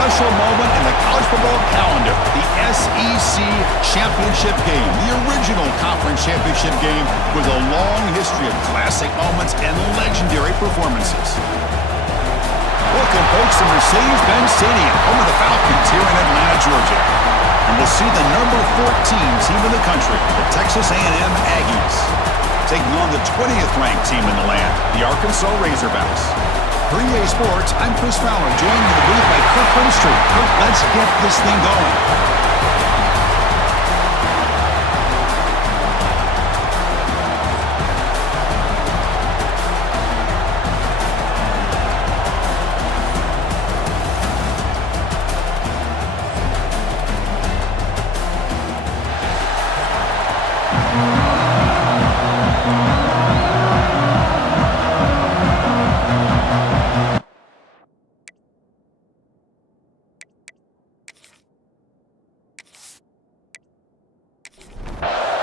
special moment in the college football calendar, the SEC championship game. The original conference championship game with a long history of classic moments and legendary performances. Welcome, folks, to Mercedes-Benz Stadium, home of the Falcons here in Atlanta, Georgia. And we'll see the number 14 team in the country, the Texas A&M Aggies, taking on the 20th ranked team in the land, the Arkansas Razorbacks. For EA Sports, I'm Chris Fowler, joined in the booth by Kirk Herbstreit. Kirk, let's get this thing going.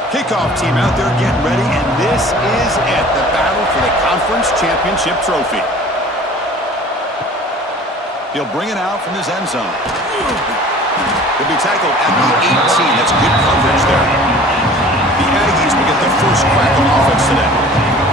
Kickoff team out there getting ready, and this is it, the battle for the conference championship trophy. He'll bring it out from his end zone. He'll be tackled at the 18. That's good coverage there. The Aggies will get the first crack on offense today.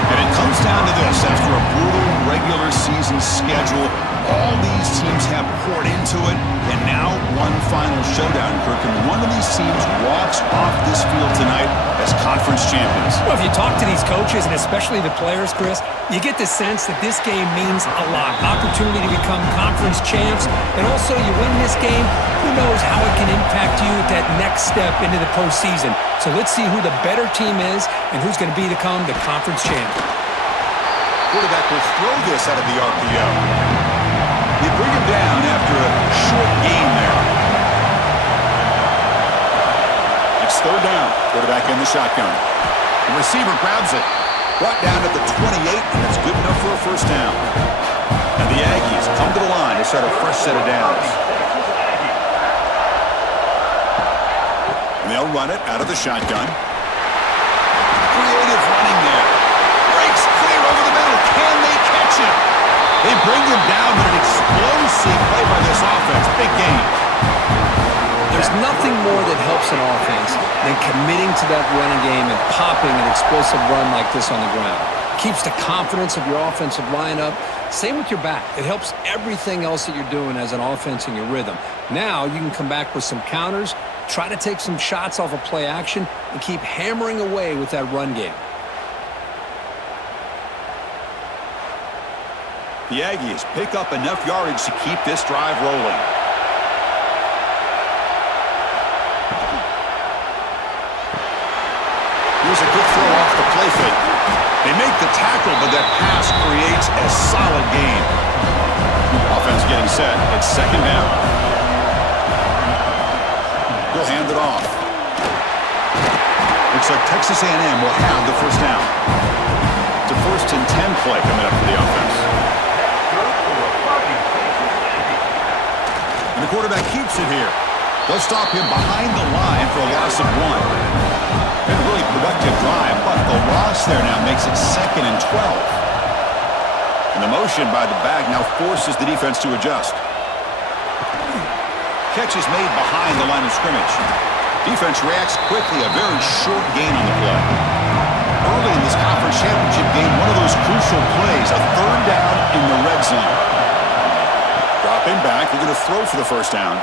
And it comes down to this. After a brutal regular season schedule, all these teams have poured into it, and now one final showdown, Kirk, and one of these teams walks off this field tonight as conference champions. Well, if you talk to these coaches, and especially the players, Chris, you get the sense that this game means a lot. Opportunity to become conference champs, and also you win this game, who knows how it can impact you at that next step into the postseason. So let's see who the better team is and who's going to become the conference champ. Quarterback will throw this out of the RPO. You bring him down after a short gain there. It's third down. Quarterback in the shotgun. The receiver grabs it. Brought down at the 28, and that's good enough for a first down. And the Aggies come to the line to start a fresh set of downs. And they'll run it out of the shotgun. Creative running there. Breaks clear over the middle. Can they catch him? They bring him down, but an explosive play by this offense. Big game. There's nothing more that helps an offense than committing to that running game and popping an explosive run like this on the ground. Keeps the confidence of your offensive lineup. Same with your back. It helps everything else that you're doing as an offense in your rhythm. Now you can come back with some counters, try to take some shots off of play action, and keep hammering away with that run game. The Aggies pick up enough yardage to keep this drive rolling. Here's a good throw off the play fake. They make the tackle, but that pass creates a solid gain. Offense getting set. It's second down. He'll hand it off. Looks like Texas A&M will have the first down. It's a 1st and 10 play coming up for the offense. And the quarterback keeps it here. They'll stop him behind the line for a loss of 1. Been a really productive drive, but the loss there now makes it 2nd and 12. And the motion by the back now forces the defense to adjust. Catch is made behind the line of scrimmage. Defense reacts quickly, a very short gain on the play. Early in this conference championship game, one of those crucial plays, a third down in the red zone. Dropping back, they're going to throw for the first down.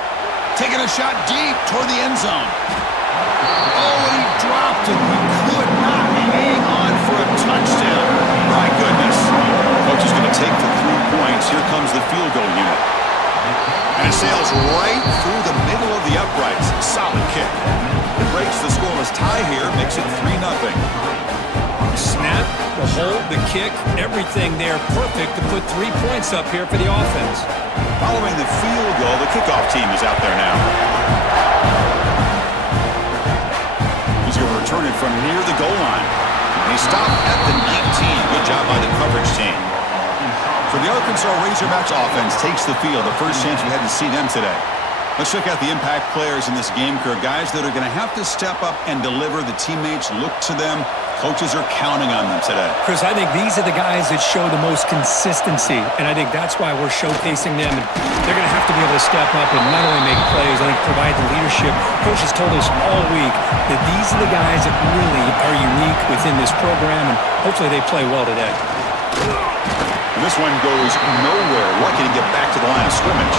Taking a shot deep toward the end zone. Oh, he dropped it. He could not hang on for a touchdown. My goodness. Coach is going to take the 3 points. Here comes the field goal unit. And it sails right through the middle of the uprights. Solid kick. It breaks the scoreless tie here, makes it 3-0. Snap, the hold, the kick, everything there perfect to put 3 points up here for the offense. Following the field goal, the kickoff team is out there now. He's going to return it from near the goal line. And he stopped at the 19. Good job by the coverage team. So the Arkansas Razorbacks offense takes the field. The first chance we had to see them today. Let's check out the impact players in this game, Kirk. Guys that are going to have to step up and deliver. The teammates look to them. Coaches are counting on them today. Chris, I think these are the guys that show the most consistency, and I think that's why we're showcasing them. And they're going to have to be able to step up and not only make plays, I think provide the leadership. Coach has told us all week that these are the guys that really are unique within this program, and hopefully they play well today. And this one goes nowhere. Lucky to get back to the line of scrimmage.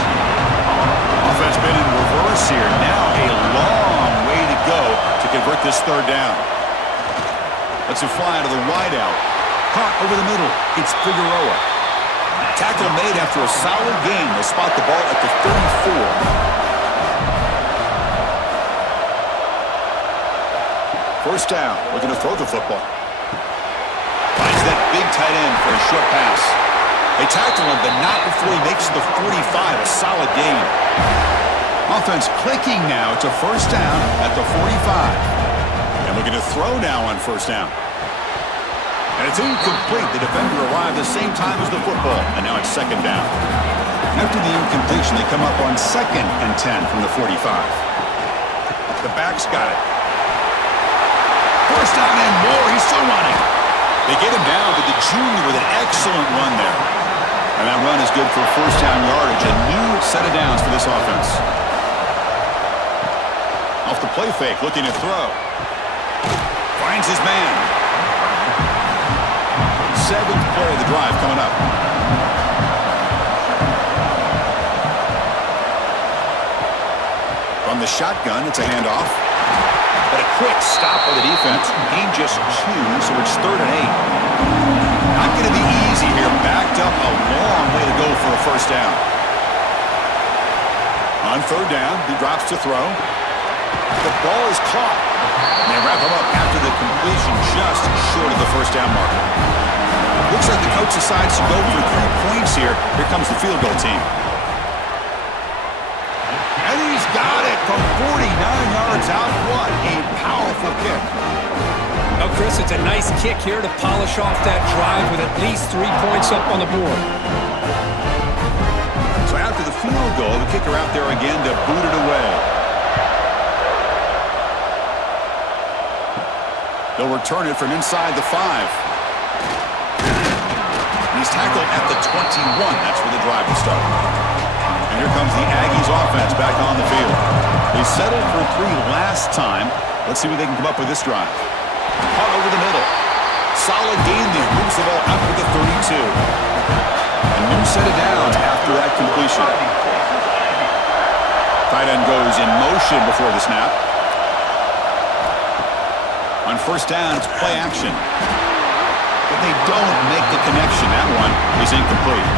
Offense been in reverse here. Now a long way to go to convert this third down. Let's it fly out of the wide out. Caught over the middle. It's Figueroa. Tackle made after a solid gain. They'll spot the ball at the 34. First down. Looking to throw the football. Finds that big tight end for a short pass. They tackle him, but not before he makes the 45. A solid gain. Offense clicking now to first down at the 45. And looking to throw now on first down. And it's incomplete. The defender arrived the same time as the football. And now it's second down. After the incompletion, they come up on 2nd and 10 from the 45. The back's got it. First down and more. He's still running. They get him down, but the junior with an excellent run there. And that run is good for first down yardage. A new set of downs for this offense. Off the play fake, looking to throw. Finds his man. 7th play of the drive coming up. From the shotgun, it's a handoff. But a quick stop by the defense. Gain just 2, so it's 3rd and 8. Not going to be easy here. Backed up a long way to go for a first down. On 3rd down, he drops to throw. The ball is caught. And they wrap him up after the completion just short of the first down marker. Looks like the coach decides to go for 3 points here. Here comes the field goal team. And he's got it from 49 yards out. What a powerful kick. Now, Chris, it's a nice kick here to polish off that drive with at least 3 points up on the board. So after the field goal, the kicker out there again to boot it away. They'll return it from inside the 5. He's tackled at the 21. That's where the drive will start. And here comes the Aggies offense back on the field. They settled for 3 last time. Let's see what they can come up with this drive. Caught over the middle. Solid gain there. Moves the ball out to the 32. A new set of downs after that completion. Tight end goes in motion before the snap. On first down, it's play action. But they don't make the connection. That one is incomplete.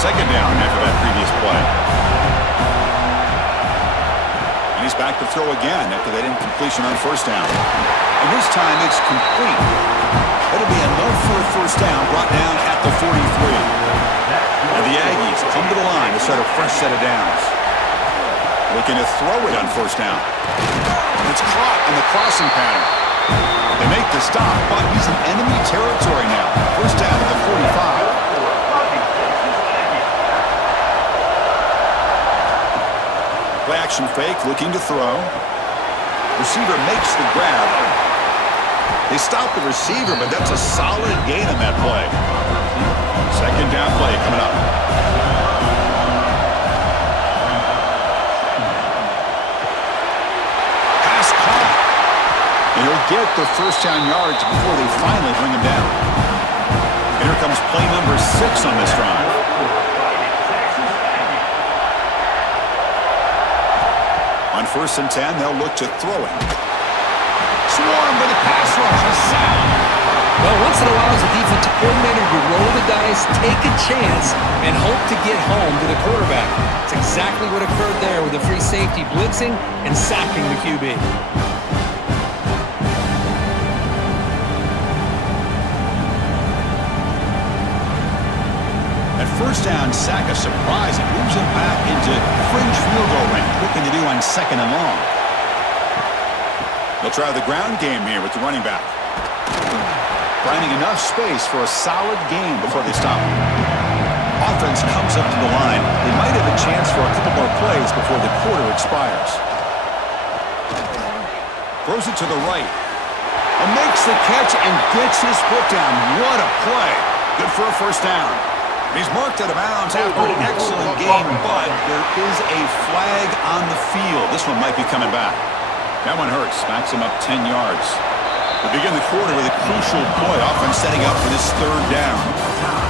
Second down after that previous play. And he's back to throw again after that incompletion on first down. And this time it's complete. It'll be enough for a first down, brought down at the 43. And the Aggies come to the line to start a fresh set of downs. Looking to throw it on first down. And it's caught in the crossing pattern. They make the stop, but he's in enemy territory now. First down at the 45. Play action fake, looking to throw. Receiver makes the grab. They stop the receiver, but that's a solid gain on that play. Second down play coming up. Pass caught. And he'll get the first down yards before they finally bring him down. And here comes play number 6 on this drive. On 1st and 10, they'll look to throw it. Swarmed by the pass rush. A sack. Well, once in a while as a defensive coordinator, you roll the dice, take a chance, and hope to get home to the quarterback. It's exactly what occurred there with the free safety blitzing and sacking the QB. First down, sack a surprise. It moves him back into fringe field goal range. Looking to do on 2nd and long. They'll try the ground game here with the running back. Finding enough space for a solid gain before they stop him. offense comes up to the line, they might have a chance for a couple more plays before the quarter expires. Throws it to the right. And makes the catch and gets his foot down. What a play. Good for a first down. He's marked out of bounds after an excellent game, but there is a flag on the field. This one might be coming back. That one hurts. Backs him up 10 yards. We begin the quarter with a crucial play. Offense setting up for this third down.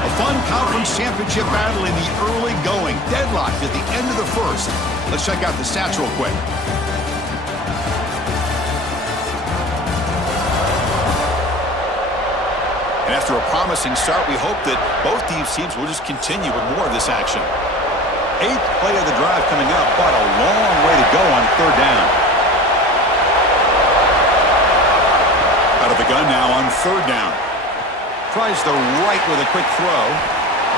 A fun conference championship battle in the early going. Deadlocked at the end of the first. Let's check out the stats real quick. And after a promising start, we hope that both these teams will just continue with more of this action. 8th play of the drive coming up, but a long way to go on third down. Out of the gun now on third down. Tries the right with a quick throw.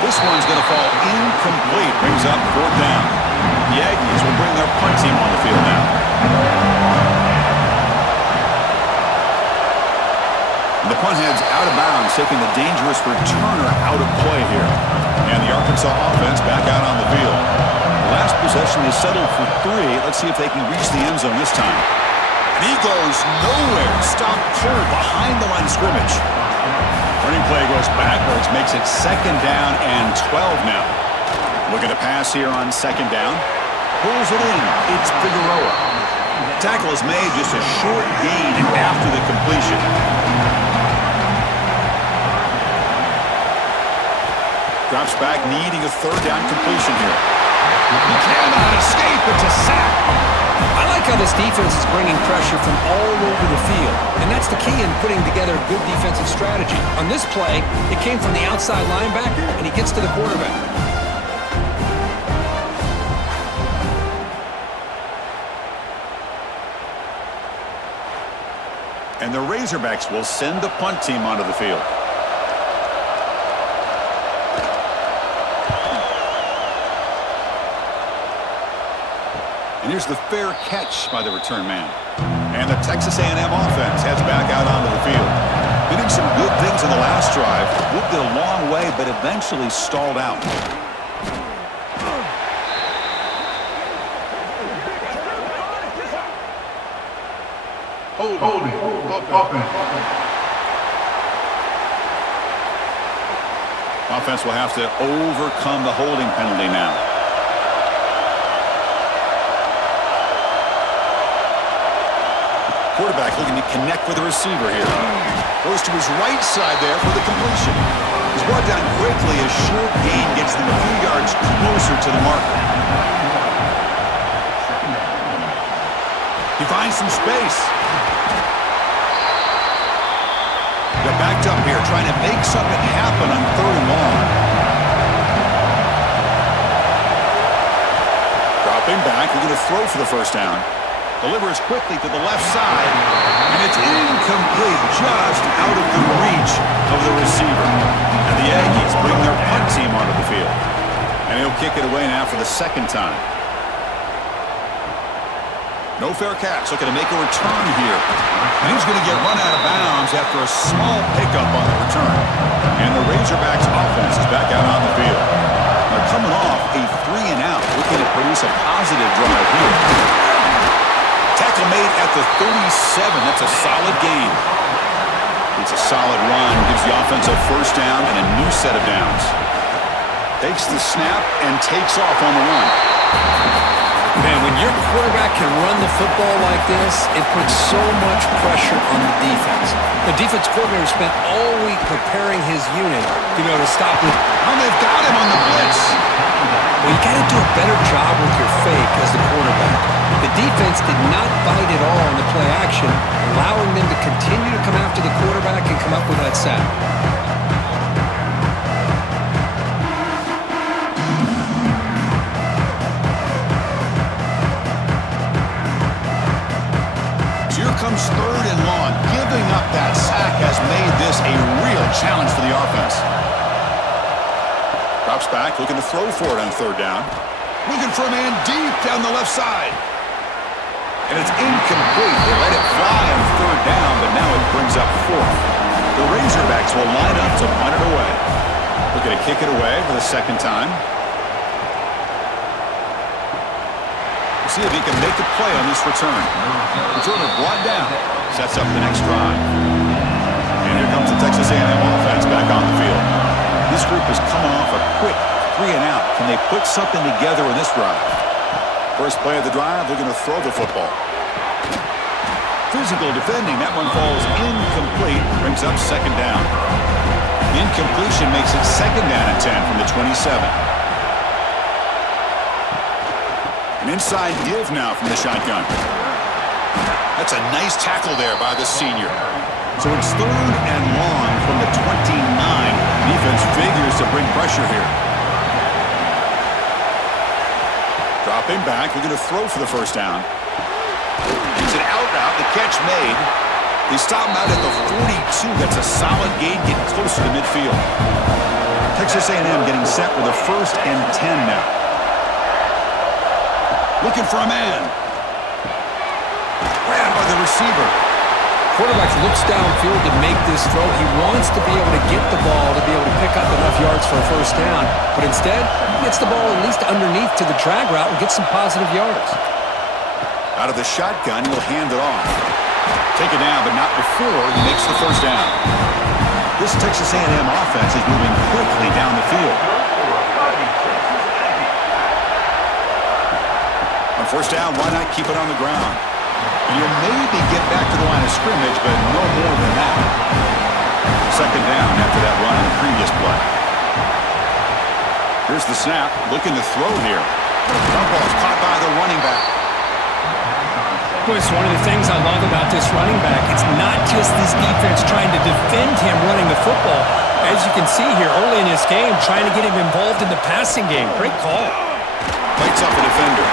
This one's going to fall incomplete. Brings up fourth down. The Aggies will bring their punt team on the field now. The punt heads out of bounds, taking the dangerous returner out of play here. And the Arkansas offense back out on the field. The last possession is settled for 3. Let's see if they can reach the end zone this time. And he goes nowhere. Stopped cold behind the line of scrimmage. Running play goes backwards, makes it second down and 12 now. Look at the pass here on second down. Pulls it in. It's Figueroa. Tackle is made, just a short gain after the completion. Drops back, needing a third down completion here. He cannot escape. It's a sack. I like how this defense is bringing pressure from all over the field, and that's the key in putting together a good defensive strategy. On this play, it came from the outside linebacker, and he gets to the quarterback. And the Razorbacks will send the punt team onto the field. And here's the fair catch by the return man. And the Texas A&M offense heads back out onto the field. They did some good things in the last drive. Moved it a long way, but eventually stalled out. Holding. Offense will have to overcome the holding penalty now. Quarterback looking to connect with the receiver here. Goes to his right side there for the completion. He's brought down quickly. A short gain gets them a few yards closer to the marker. He finds some space. They're backed up here, trying to make something happen on third and long. Dropping back, looking to throw for the first down. Delivers quickly to the left side, and it's incomplete, just out of the reach of the receiver. And the Aggies bring their punt team onto the field. And he'll kick it away now for the second time. No fair catch, looking to make a return here. And he's going to get run out of bounds after a small pickup on the return. And the Razorbacks offense is back out on the field. They're coming off a 3-and-out, looking to produce a positive drive here. Tackle made at the 37. That's a solid gain. It's a solid run. Gives the offense a first down and a new set of downs. Takes the snap and takes off on the run. Man, when your quarterback can run the football like this, it puts so much pressure on the defense. The defense coordinator spent all week preparing his unit to be able to stop it. Oh, they've got him on the blitz. Well, you got to do a better job with your fake as the quarterback. The defense did not bite at all on the play action, allowing them to continue to come after the quarterback and come up with that sack. Here comes third and long. Giving up that sack has made this a real challenge for the offense. Drops back, looking to throw for it on third down. Looking for a man deep down the left side. And it's incomplete. They let it fly on third down, but now it brings up fourth. The Razorbacks will line up to punt it away. Looking to kick it away for the second time. We'll see if he can make the play on this return. Returner brought down. Sets up the next drive. And here comes the Texas A&M offense back on the field. This group is coming off a quick 3-and-out. Can they put something together in this drive? First play of the drive, they're going to throw the football. Physical defending. That one falls incomplete. Brings up second down. The incompletion makes it second down and 10 from the 27. An inside give now from the shotgun. That's a nice tackle there by the senior. So it's 3rd and long from the 29. Defense figures to bring pressure here. Dropping back. They're going to throw for the first down. It's an out route. The catch made. They stop him out at the 42. That's a solid gain, getting closer to midfield. Texas A&M getting set with a 1st and 10 now. Looking for a man. Grabbed by the receiver. Quarterback looks downfield to make this throw. He wants to be able to get the ball to be able to pick up enough yards for a first down. But instead, he gets the ball at least underneath to the drag route and gets some positive yards. Out of the shotgun, he'll hand it off. Take it down, but not before he makes the first down. This Texas A&M offense is moving quickly down the field. On first down, why not keep it on the ground? And you'll maybe get back to the line of scrimmage, but no more than that. Second down after that run on the previous play. Here's the snap, looking to throw here. Jump ball's caught by the running back. It's one of the things I love about this running back. It's not just this defense trying to defend him running the football. As you can see here early in this game, trying to get him involved in the passing game. Great call. Lights up a defender.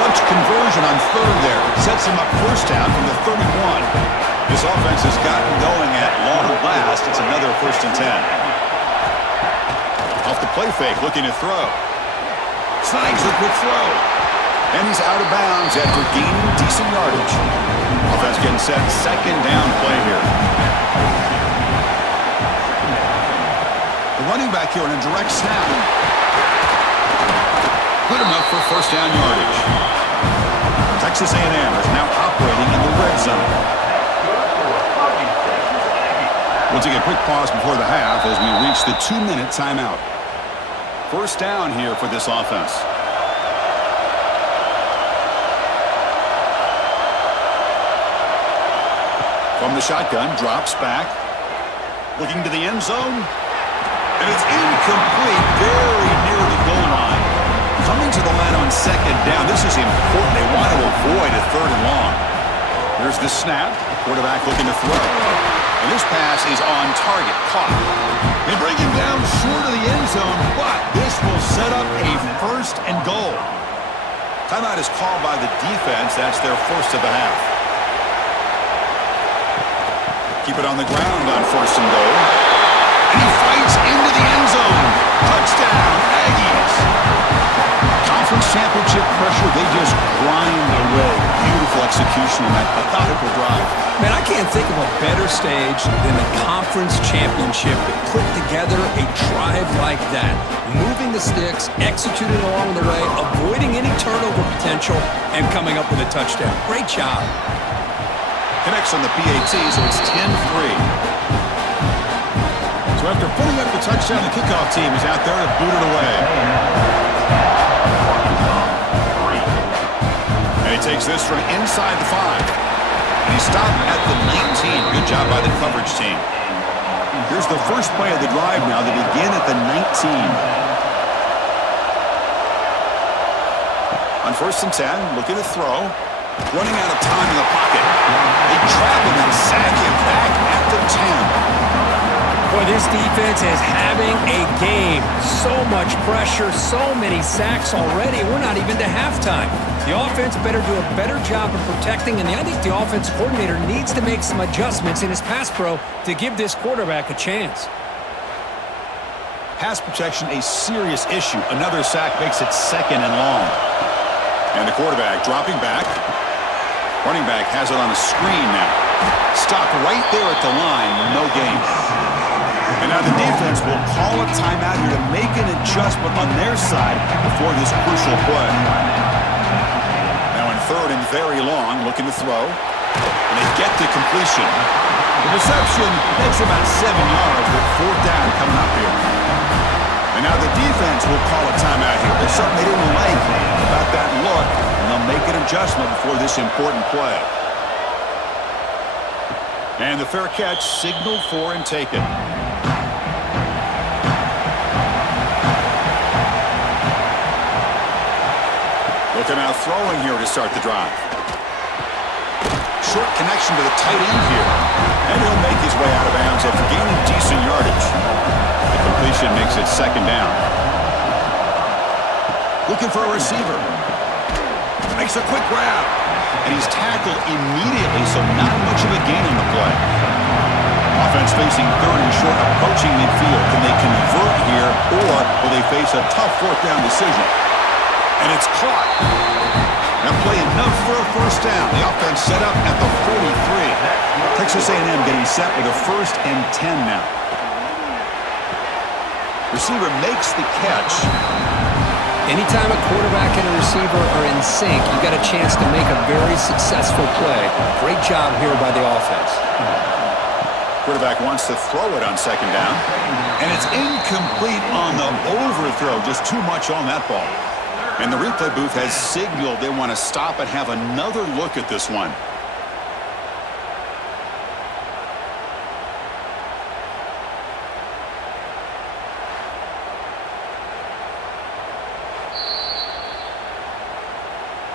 Clutch conversion on 3rd there. Sets him up first down from the 31. This offense has gotten going at long last. It's another 1st and 10. Off the play fake, looking to throw. Snags the quick throw. And he's out of bounds after gaining decent yardage. Offense getting set, second down play here. The running back here on a direct snap. Good enough for first down yardage. Texas A&M is now operating in the red zone. We'll take a quick pause before the half as we reach the 2-minute timeout. First down here for this offense. From the shotgun, drops back. Looking to the end zone. And it's incomplete, very near the goal line. Coming to the line on second down. This is important. They want to avoid a 3rd and long. There's the snap. Quarterback looking to throw. And this pass is on target. Caught. They bring him down short of the end zone, but this will set up a 1st and goal. Timeout is called by the defense. That's their first of the half. Keep it on the ground on 1st and goal. And he fights into the end zone. Touchdown, Aggies. Conference championship pressure, they just grind away. Beautiful execution on that methodical drive. Man, I can't think of a better stage than the conference championship to put together a drive like that. Moving the sticks, executing along the way, avoiding any turnover potential, and coming up with a touchdown. Great job. Connects on the PAT, so it's 10-3. So after putting up the touchdown, the kickoff team is out there to boot it away. And he takes this from inside the 5. And he stopped at the 19. Good job by the coverage team. Here's the first play of the drive now. They begin at the 19. On 1st and 10, looking to throw. Running out of time in the pocket. They trap him and sack him back at the 10. Boy, this defense is having a game. So much pressure, so many sacks already. We're not even to halftime. The offense better do a better job of protecting, and I think the offensive coordinator needs to make some adjustments in his pass pro to give this quarterback a chance. Pass protection, a serious issue. Another sack makes it second and long. And the quarterback dropping back. Running back has it on a screen now. Stopped right there at the line. No gain. And And now the defense will call a timeout here to make an adjustment on their side before this crucial play. Now in third and very long, looking to throw. And they get the completion. The reception makes about 7 yards, with fourth down coming up here. And now the defense will call a timeout here. There's something they didn't like about that look, and they'll make an adjustment before this important play. And the fair catch signaled for and taken. Looking out throwing here to start the drive. Short connection to the tight end here. And he'll make his way out of bounds after gaining decent yardage. The completion makes it second down. Looking for a receiver. Makes a quick grab. And he's tackled immediately, so not much of a gain on the play. Offense facing third and short, approaching midfield. Can they convert here, or will they face a tough fourth down decision? And it's caught. Now play enough for a first down. The offense set up at the 43. Texas A&M getting set with a 1st and 10 now. Receiver makes the catch. Anytime a quarterback and a receiver are in sync, you got a chance to make a very successful play. Great job here by the offense. Quarterback wants to throw it on second down. And it's incomplete on the overthrow. Just too much on that ball. And the replay booth has signaled they want to stop and have another look at this one.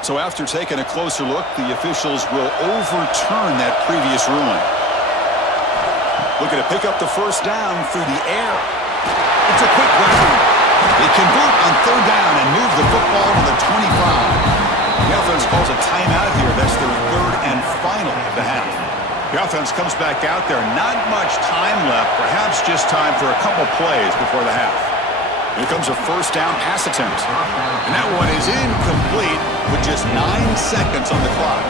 So after taking a closer look, the officials will overturn that previous ruling. Looking to pick up the first down through the air. It's a quick grab. They convert on third down and move the football to the 25. The offense calls a timeout here. That's their third and final of the half. The offense comes back out there. Not much time left. Perhaps just time for a couple plays before the half. Here comes a first down pass attempt. And that one is incomplete with just 9 seconds on the clock.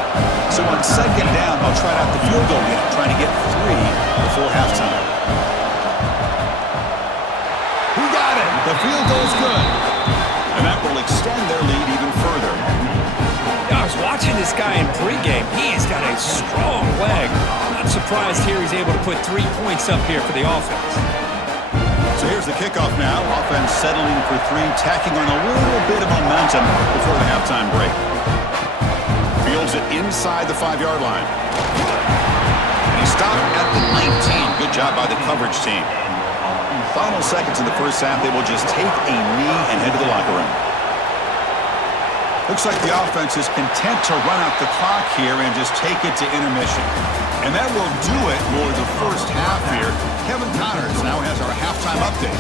So on second down, they'll try out the field goal unit, trying to get 3 before halftime. Who got it? The field goal's good. And that will extend their lead even further. I was watching this guy in pregame. He's got a strong leg. Not surprised here he's able to put 3 points up here for the offense. So here's the kickoff now. Offense settling for 3, tacking on a little bit of momentum before the halftime break. Fields it inside the 5-yard line. And he stopped at the 19. Good job by the coverage team. Final seconds in the first half, they will just take a knee and head to the locker room. Looks like the offense is content to run out the clock here and just take it to intermission. And that will do it for the first half here. Kevin Connors now has our halftime update.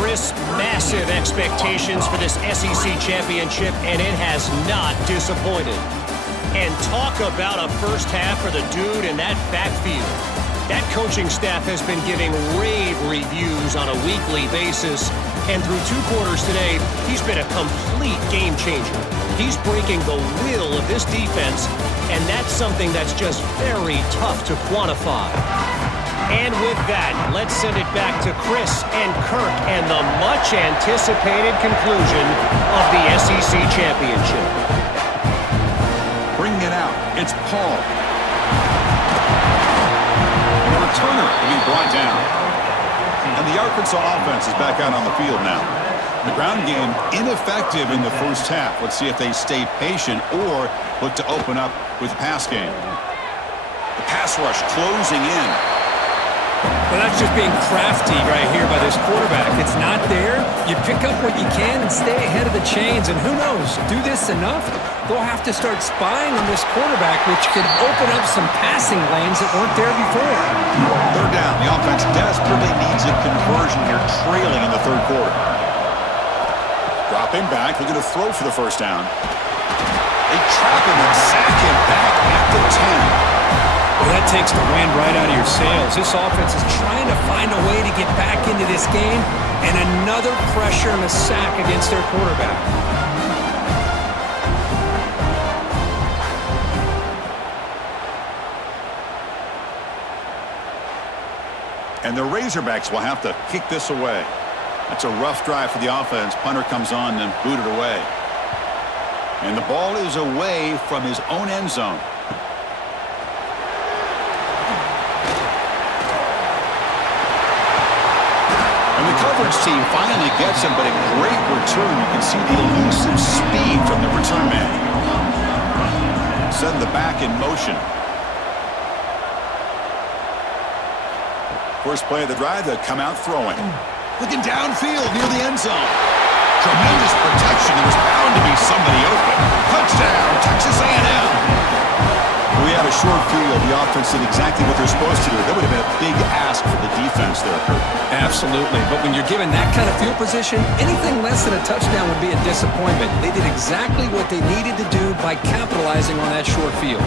Chris, massive expectations for this SEC championship, and it has not disappointed. And talk about a first half for the dude in that backfield. That coaching staff has been giving rave reviews on a weekly basis. And through 2 quarters today, he's been a complete game changer. He's breaking the will of this defense, and that's something that's just very tough to quantify. And with that, let's send it back to Chris and Kirk and the much-anticipated conclusion of the SEC championship. Bringing it out, it's Paul. And the returner to be brought down. And the Arkansas offense is back out on the field now. The ground game ineffective in the first half. Let's see if they stay patient or look to open up with the pass game. The pass rush closing in. Well, that's just being crafty right here by this quarterback. It's not there. You pick up what you can and stay ahead of the chains. And who knows, do this enough, they'll have to start spying on this quarterback, which could open up some passing lanes that weren't there before. Third down. The offense desperately needs a conversion here, trailing in the third quarter. Dropping back, looking to throw for the first down. They trap him and sack him back at the 10. Well, that takes the wind right out of your sails. This offense is trying to find a way to get back into this game, and another pressure and a sack against their quarterback. And the Razorbacks will have to kick this away. That's a rough drive for the offense. Punter comes on and booted away. And the ball is away from his own end zone. And the coverage team finally gets him, but a great return. You can see the elusive speed from the return man. Send the back in motion. First play of the drive, they'll come out throwing. Looking downfield near the end zone. Tremendous protection. There was bound to be somebody open. Touchdown, Texas A&M. We had a short field. The offense did exactly what they're supposed to do. That would have been a big ask for the defense there, Kurt. Absolutely. But when you're given that kind of field position, anything less than a touchdown would be a disappointment. They did exactly what they needed to do by capitalizing on that short field.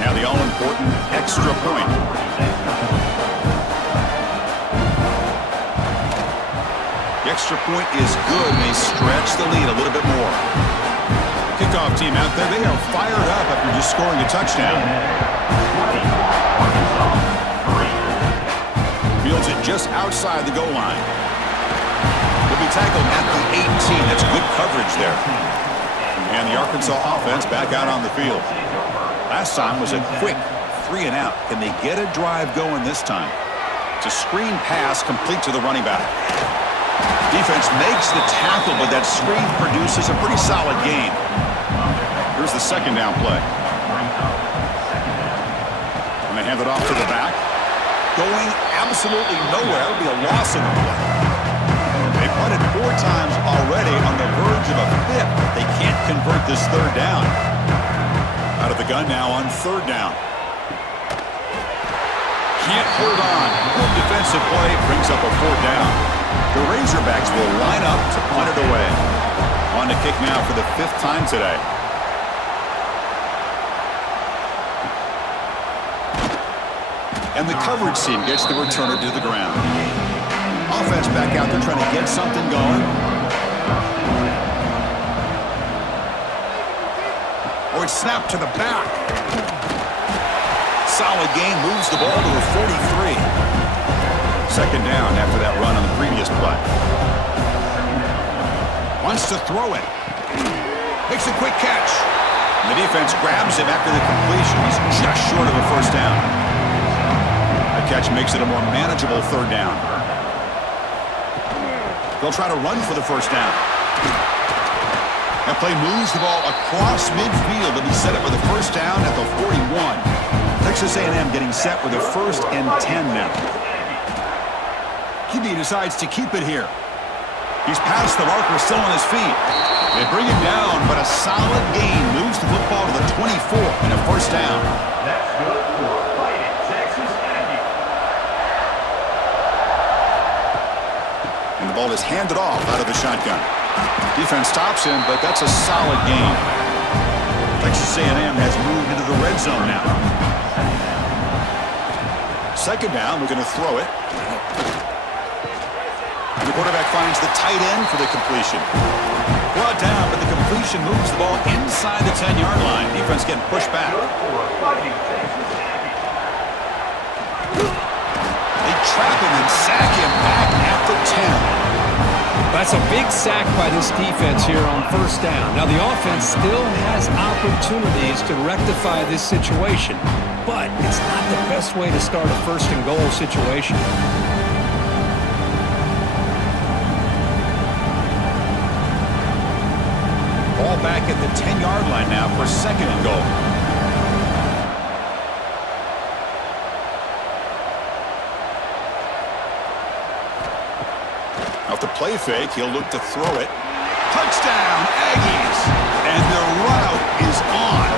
Now the all-important extra point. The extra point is good, and they stretch the lead a little bit more. Kickoff team out there, they are fired up after just scoring a touchdown. Fields it just outside the goal line. Will be tackled at the 18. That's good coverage there. And the Arkansas offense back out on the field. Last time was a quick 3 and out. Can they get a drive going this time? It's a screen pass complete to the running back. Defense makes the tackle, but that screen produces a pretty solid gain. Here's the second down play. And they hand it off to the back. Going absolutely nowhere. That'll be a loss in the play. They've punted 4 times already, on the verge of a 5th. They can't convert this third down. Out of the gun now on third down. Can't hold on. Good defensive play brings up a 4th down. The Razorbacks will line up to punt it away. On to kick now for the 5th time today. And the coverage team gets the returner to the ground. Offense back out there trying to get something going. Or it's snapped to the back. Solid gain, moves the ball to the 43. Second down after that run on the previous play. Wants to throw it. Makes a quick catch. And the defense grabs him after the completion. He's just short of a first down. The catch makes it a more manageable third down. They'll try to run for the first down. That play moves the ball across midfield to be set up with a first down at the 41. Texas A&M getting set with a 1st and 10 now. QB decides to keep it here. He's past the marker, still on his feet. They bring him down, but a solid gain moves the football to the 24 and a first down. That's good for Fighting Texas A&M. And the ball is handed off out of the shotgun. Defense stops him, but that's a solid gain. Texas A&M has moved into the red zone now. Second down, we're going to throw it. The quarterback finds the tight end for the completion. Brought down, but the completion moves the ball inside the 10-yard line. Defense getting pushed back. They trap him and sack him back at the 10. That's a big sack by this defense here on first down. Now, the offense still has opportunities to rectify this situation, but it's not the best way to start a first and goal situation. Ball back at the 10-yard line now for second and goal. Off the play fake, he'll look to throw it. Touchdown, Aggies! And the route is on.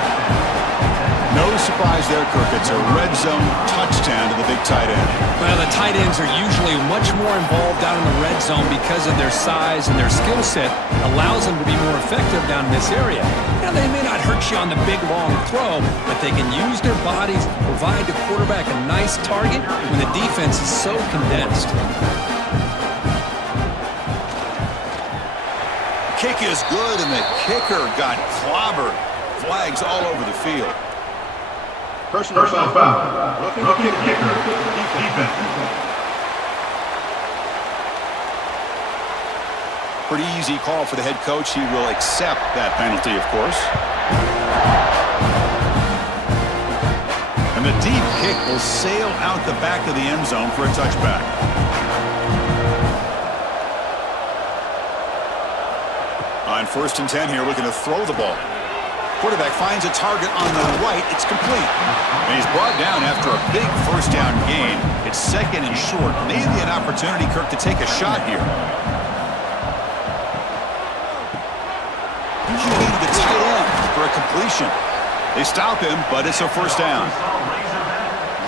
No surprise there, Kirk. It's a red zone touchdown to the big tight end. Well, the tight ends are usually much more involved down in the red zone because of their size, and their skill set allows them to be more effective down in this area. Now, they may not hurt you on the big, long throw, but they can use their bodies to provide the quarterback a nice target when the defense is so condensed. Kick is good, and the kicker got clobbered. Flags all over the field. Personal foul. Rookie kicker. Defense. Pretty easy call for the head coach. He will accept that penalty, of course. And the deep kick will sail out the back of the end zone for a touchback. On 1st and 10 here, looking to throw the ball. Quarterback finds a target on the right. It's complete. And he's brought down after a big first down gain. It's 2nd and short. Maybe an opportunity, Kirk, to take a shot here. QB to the tight end for a completion. They stop him, but it's a first down.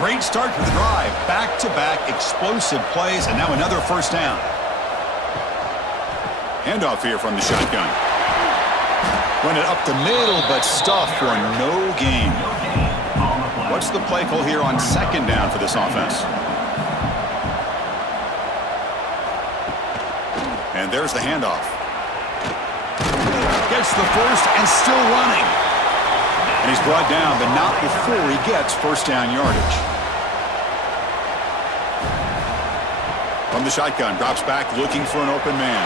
Great start for the drive. Back-to-back explosive plays, and now another first down. Handoff here from the shotgun. Run it up the middle, but stuffed for no gain. What's the play call here on 2nd down for this offense? And there's the handoff. Gets the first and still running. And he's brought down, but not before he gets first down yardage. From the shotgun, drops back looking for an open man.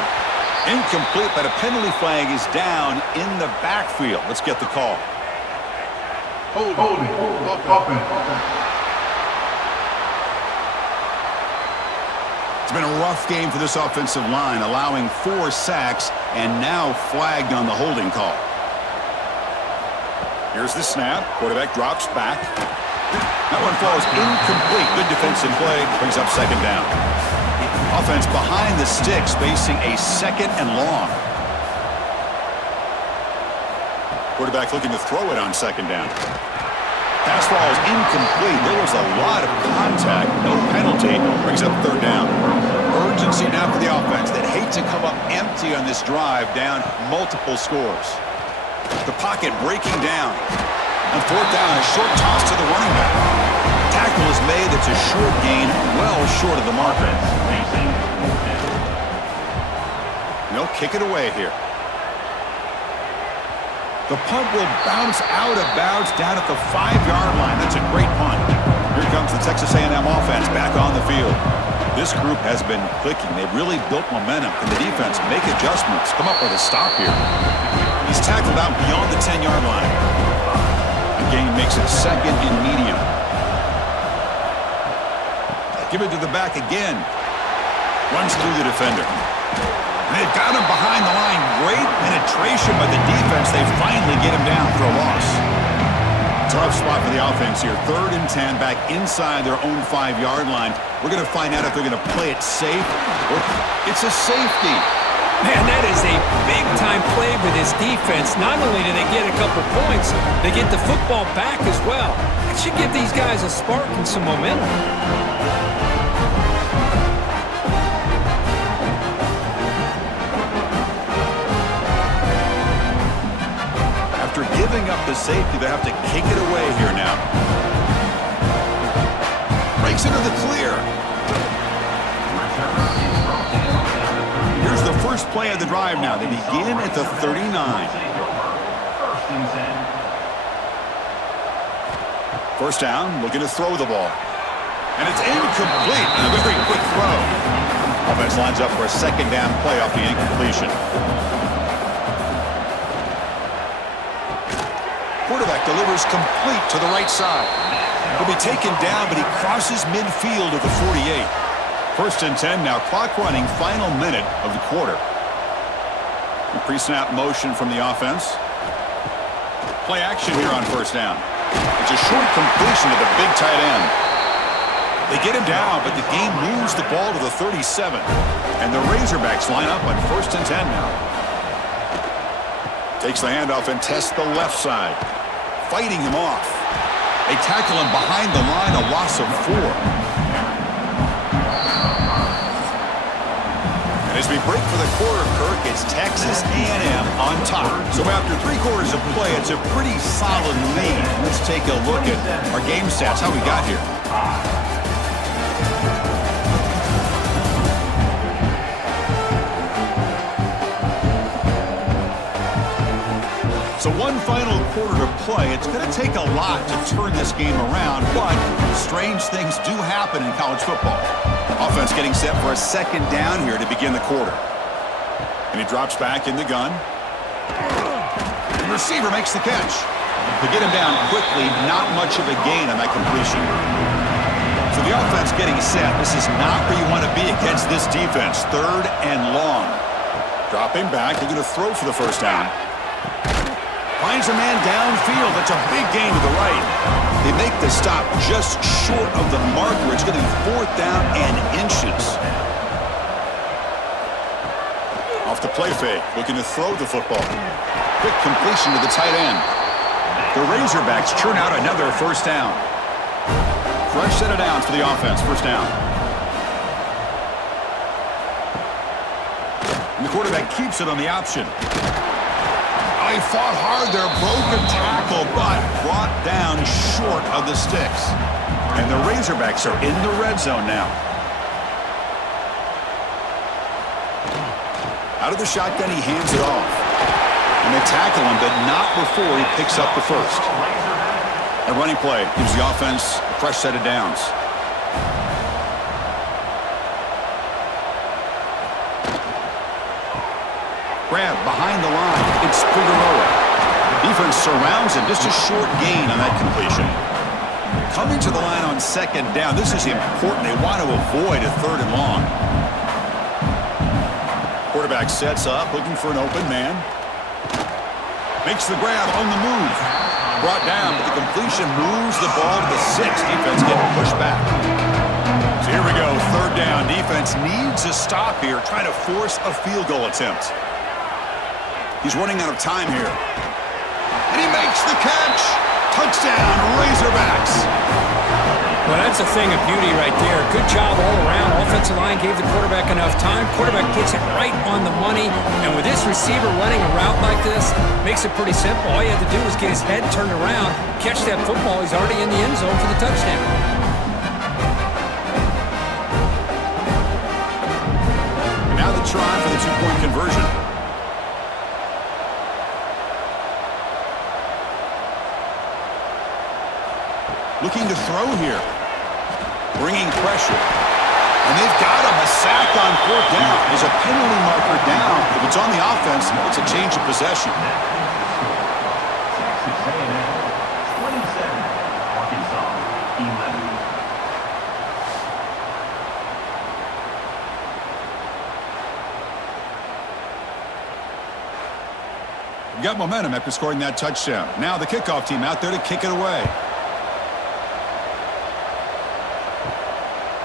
Incomplete, but a penalty flag is down in the backfield. Let's get the call. Holding. It's been a rough game for this offensive line, allowing 4 sacks and now flagged on the holding call. Here's the snap. Quarterback drops back. That one falls incomplete. Good defensive play. Brings up 2nd down. Offense behind the sticks, facing a 2nd and long. Quarterback looking to throw it on 2nd down. Pass ball is incomplete. There was a lot of contact. No penalty. Brings up 3rd down. Urgency now for the offense that hate to come up empty on this drive, down multiple scores. The pocket breaking down. On 4th down, a short toss to the running back. Tackle is made. It's a short gain, well short of the marker. They'll kick it away here. The punt will bounce out of bounds down at the 5-yard line. That's a great punt. Here comes the Texas A&M offense back on the field. This group has been clicking. They've really built momentum. Can the defense make adjustments? Come up with a stop here. He's tackled out beyond the 10-yard line. The gain makes it 2nd and medium. Give it to the back again. Runs through the defender. And they've got him behind the line. Great penetration by the defense. They finally get him down for a loss. Tough spot for the offense here. 3rd and 10, back inside their own 5-yard line. We're going to find out if they're going to play it safe or it's a safety. Man, that is a big-time play for this defense. Not only do they get a couple points, they get the football back as well. That should give these guys a spark and some momentum. After giving up the safety, they have to kick it away here now. Breaks into the clear. Here's the first play of the drive now. They begin at the 39. First down, looking to throw the ball. And it's incomplete. And a very quick throw. Offense lines up for a 2nd down play off the incompletion. Quarterback delivers complete to the right side. He'll be taken down, but he crosses midfield at the 48. 1st and 10 now, clock running, final minute of the quarter. Pre-snap motion from the offense. Play action here on 1st down. It's a short completion to the big tight end. They get him down, but the game moves the ball to the 37. And the Razorbacks line up on 1st and 10 now. Takes the handoff and tests the left side. Fighting him off. They tackle him behind the line, a loss of 4. And as we break for the quarter, Kirk, it's Texas A&M on top. So after 3 quarters of play, it's a pretty solid lead. Let's take a look at our game stats, how we got here. So one final quarter to play. It's going to take a lot to turn this game around, but strange things do happen in college football. Offense getting set for a second down here to begin the quarter. And he drops back in the gun. The receiver makes the catch. To get him down quickly, not much of a gain on that completion. So the offense getting set. This is not where you want to be against this defense. 3rd and long. Dropping back. They're going to throw for the first down. Finds a man downfield. That's a big gain to the right. They make the stop just short of the marker. It's going to be 4th down and inches. Off the play fake. Looking to throw the football. Quick completion to the tight end. The Razorbacks churn out another first down. Fresh set of downs for the offense. First down. And the quarterback keeps it on the option. Oh, he fought hard there. Broke a tackle, but brought down short of the sticks. And the Razorbacks are in the red zone now. Out of the shotgun, he hands it off. And they tackle him, but not before he picks up the first. A running play gives the offense a fresh set of downs. Grab behind the line. It's Figueroa. Defense surrounds him. Just a short gain on that completion. Coming to the line on second down. This is important. They want to avoid a 3rd and long. Quarterback sets up, looking for an open man. Makes the grab on the move. Brought down, but the completion moves the ball to the 6. Defense getting pushed back. So here we go, 3rd down. Defense needs a stop here, trying to force a field goal attempt. He's running out of time here. And he makes the catch. Touchdown, Razorbacks. Well, that's a thing of beauty right there. Good job all around. Offensive line gave the quarterback enough time. Quarterback puts it right on the money. And with this receiver running a route like this, makes it pretty simple. All you have to do is get his head turned around, catch that football. He's already in the end zone for the touchdown. And now the try for the 2-point conversion. Looking to throw here. Bringing pressure. And they've got him. A sack on 4th down. There's a penalty marker down. If it's on the offense, it's a change of possession. Texas A&M 27, Arkansas 11. We've got momentum after scoring that touchdown. Now the kickoff team out there to kick it away.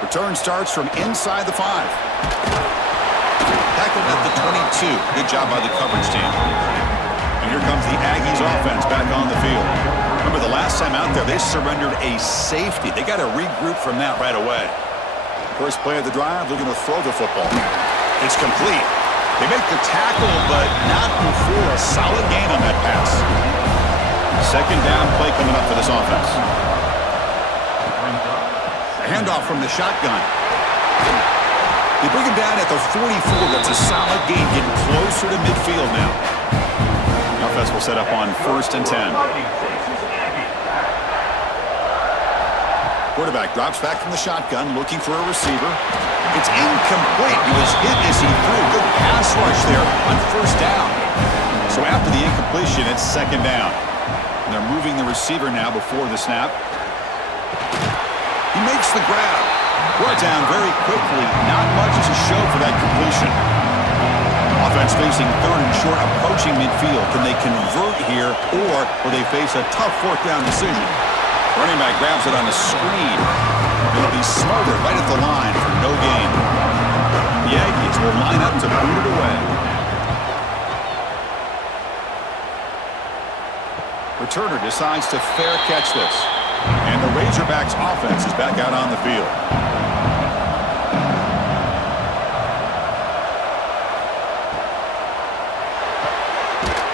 Return starts from inside the 5. Tackled at the 22. Good job by the coverage team. And here comes the Aggies offense back on the field. Remember the last time out there, they surrendered a safety. They got to regroup from that right away. First play of the drive, looking to throw the football. It's complete. They make the tackle, but not before a solid gain on that pass. Second down play coming up for this offense. A handoff from the shotgun. They bring him down at the 44. That's a solid gain, getting closer to midfield now. The offense will set up on 1st and 10. Quarterback drops back from the shotgun, looking for a receiver. It's incomplete. He was hit as he threw. Good pass rush there on 1st down. So after the incompletion, it's 2nd down. And they're moving the receiver now before the snap. He makes the grab. Brought down very quickly. Not much to show for that completion. Offense facing 3rd and short, approaching midfield. Can they convert here, or will they face a tough 4th down decision? Running back grabs it on the screen. It'll be smothered right at the line for no gain. The Aggies will line up to boot it away. Returner decides to fair catch this. And the Razorbacks offense is back out on the field.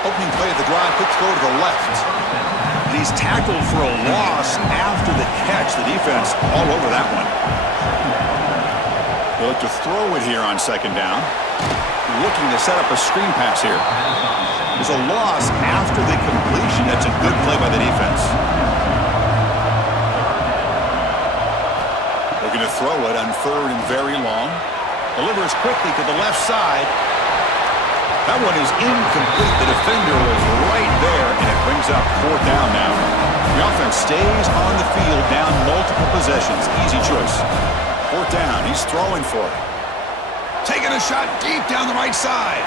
Opening play of the drive, quick throw to the left. And he's tackled for a loss after the catch. The defense all over that one. They'll look to throw it here on 2nd down. Looking to set up a screen pass here. There's a loss after the completion. That's a good play by the defense. Looking to throw it on 3rd and very long. Delivers quickly to the left side. That one is incomplete. The defender was right there, and it brings up 4th down now. The offense stays on the field, down multiple possessions. Easy choice. 4th down. He's throwing for it. Taking a shot deep down the right side.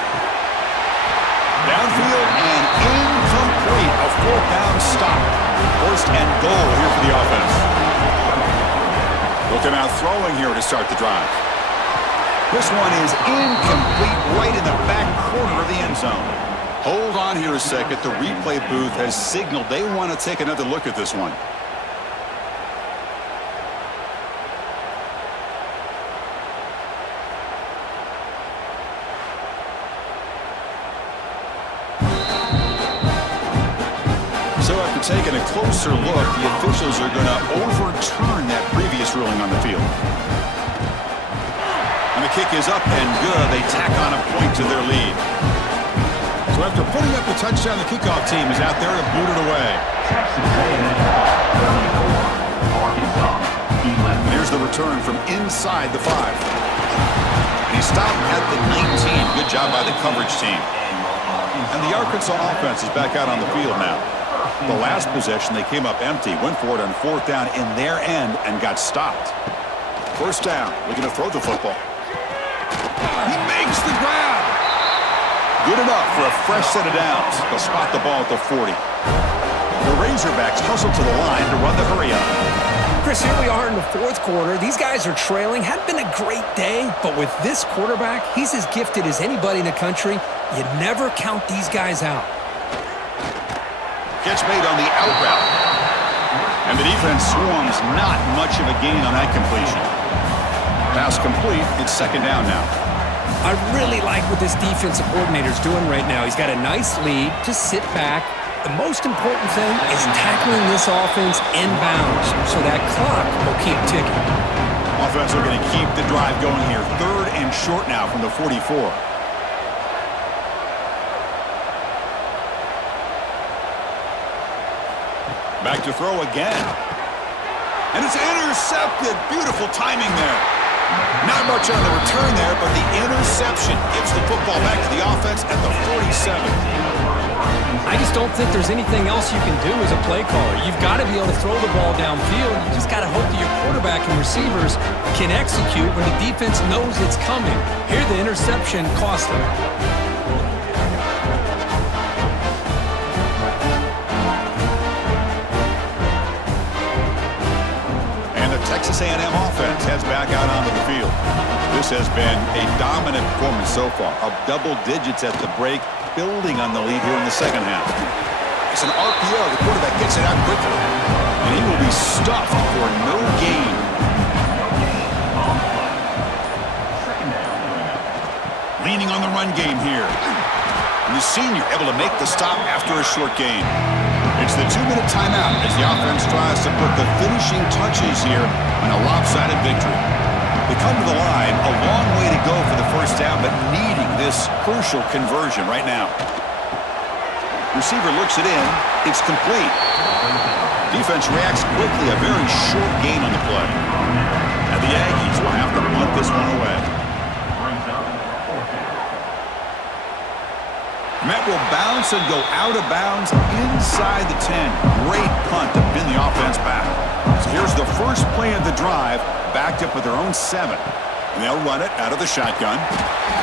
Downfield and incomplete. A 4th down stop. 1st and goal here for the offense. Looking out throwing here to start the drive. This one is incomplete, right in the back corner of the end zone. Hold on here a second. The replay booth has signaled they want to take another look at this one. So after taking a closer look, the officials are going to overturn that previous ruling on the field. And the kick is up and good. They tack on a point to their lead. So after putting up the touchdown, the kickoff team is out there to boot it away. Texas A&M, Arkansas, 11. Here's the return from inside the 5. And he stopped at the 19. Good job by the coverage team. And the Arkansas offense is back out on the field now. The last possession, they came up empty, went for it on 4th down in their end and got stopped. 1st down, looking to throw the football. He makes the grab. Good enough for a fresh set of downs. They'll spot the ball at the 40. The Razorbacks hustle to the line to run the hurry-up. Chris, here we are in the 4th quarter. These guys are trailing. Hadn't been a great day, but with this quarterback, he's as gifted as anybody in the country. You never count these guys out. Catch made on the out route. And the defense swarms not much of a gain on that completion. Pass complete. It's 2nd down now. I really like what this defensive coordinator's doing right now. He's got a nice lead. Just sit back. The most important thing is tackling this offense inbounds so that clock will keep ticking. Offense are going to keep the drive going here. 3rd and short now from the 44. Back to throw again. And it's intercepted. Beautiful timing there. Not much on the return there, but the interception gives the football back to the offense at the 47. I just don't think there's anything else you can do as a play caller. You've got to be able to throw the ball downfield. You just got to hope that your quarterback and receivers can execute when the defense knows it's coming. Here, the interception cost them. Texas A&M offense heads back out onto the field. This has been a dominant performance so far. Up double digits at the break, building on the lead here in the 2nd half. It's an RPO. The quarterback gets it out quickly. And he will be stuffed for no gain. Leaning on the run game here. And the senior able to make the stop after a short gain. It's the 2-minute timeout as the offense tries to put the finishing touches here on a lopsided victory. They come to the line, a long way to go for the 1st down, but needing this crucial conversion right now. Receiver looks it in. It's complete. Defense reacts quickly, a very short gain on the play. And the Aggies will have to punt this one away. Met will bounce and go out of bounds inside the 10. Great punt to pin the offense back. So here's the first play of the drive, backed up with their own 7. And they'll run it out of the shotgun.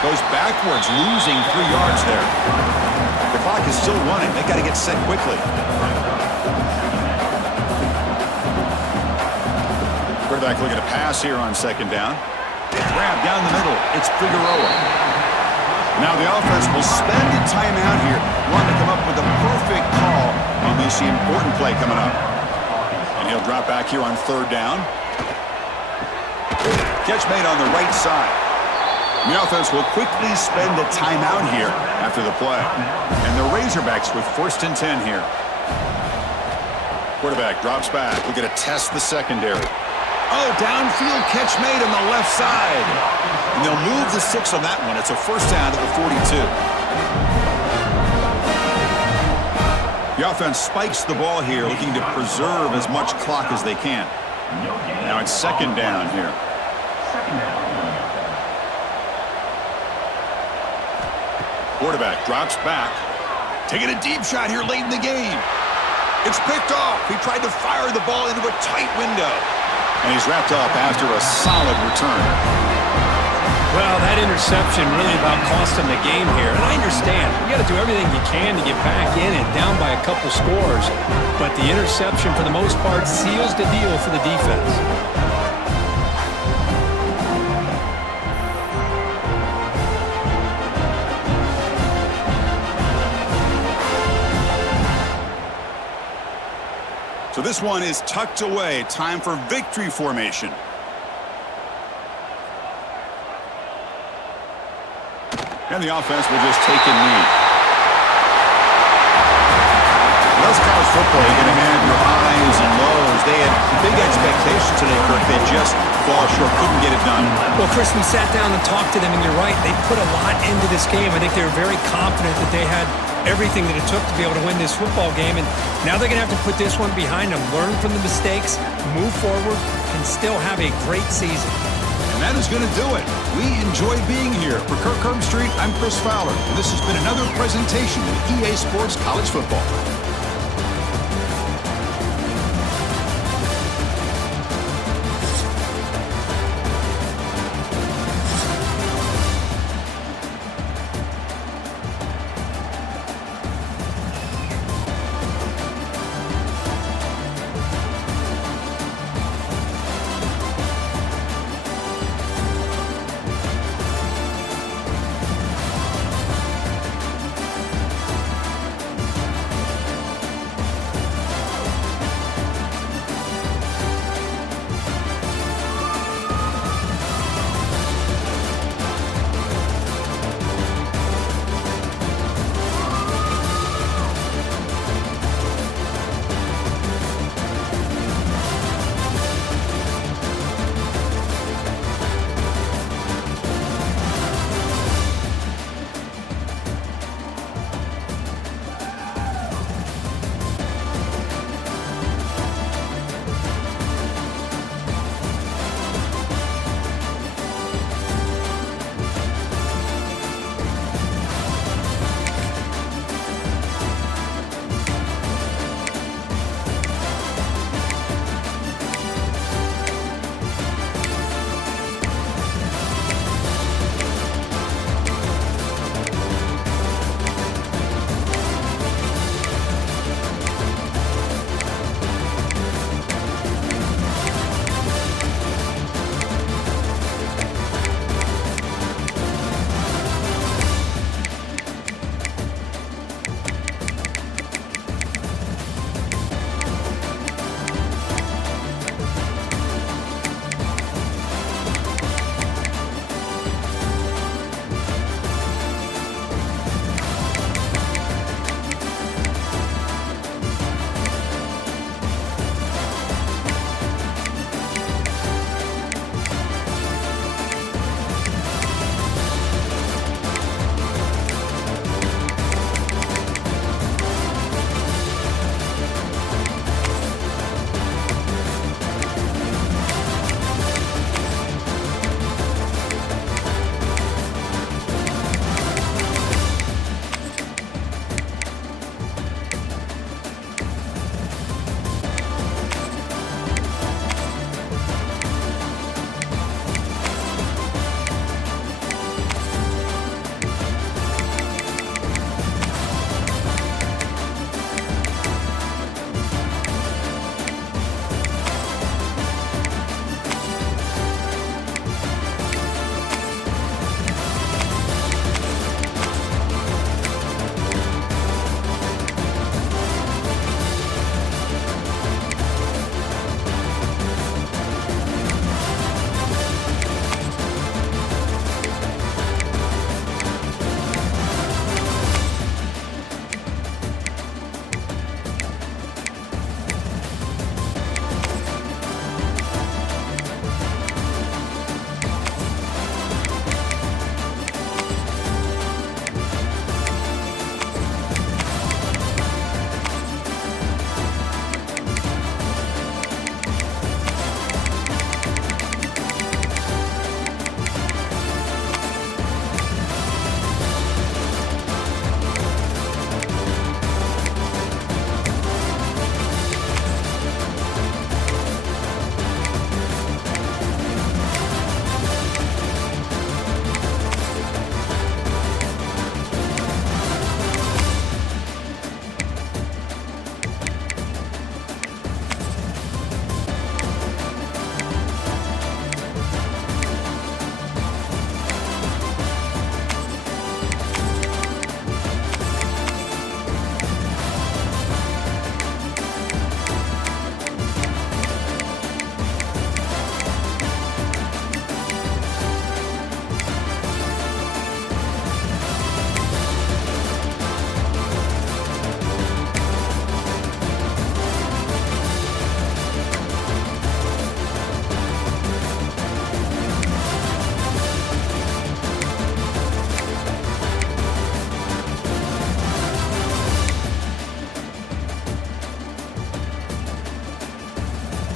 Goes backwards, losing 3 yards there. The clock is still running. They got to get set quickly. Quarterback looking to pass here on 2nd down. Grab down the middle. It's Figueroa. Now the offense will spend a timeout here. Want to come up with a perfect call on this important play coming up. And he'll drop back here on 3rd down. Catch made on the right side. And the offense will quickly spend a timeout here after the play. And the Razorbacks with 1st and 10 here. Quarterback drops back. We're going to test the secondary. Oh, downfield catch made on the left side. And they'll move the 6 on that one. It's a 1st down to the 42. The offense spikes the ball here, looking to preserve as much clock as they can. Now it's second down here. Quarterback drops back. Taking a deep shot here late in the game. It's picked off. He tried to fire the ball into a tight window. And he's wrapped up after a solid return. Well, that interception really about cost him the game here. And I understand. You got to do everything you can to get back in and down by a couple scores. But the interception, for the most part, seals the deal for the defense. So this one is tucked away. Time for victory formation. And the offense will just take a knee. That's college football. You're going to have your highs and lows. They had big expectations today, Kirk. They just fall short, couldn't get it done. Well, Chris, we sat down and talked to them, and you're right. They put a lot into this game. I think they were very confident that they had everything that it took to be able to win this football game. And now they're going to have to put this one behind them, learn from the mistakes, move forward, and still have a great season. And that is going to do it. We enjoy being here. For Kirk Herbstreit, I'm Chris Fowler, and this has been another presentation of EA Sports College Football.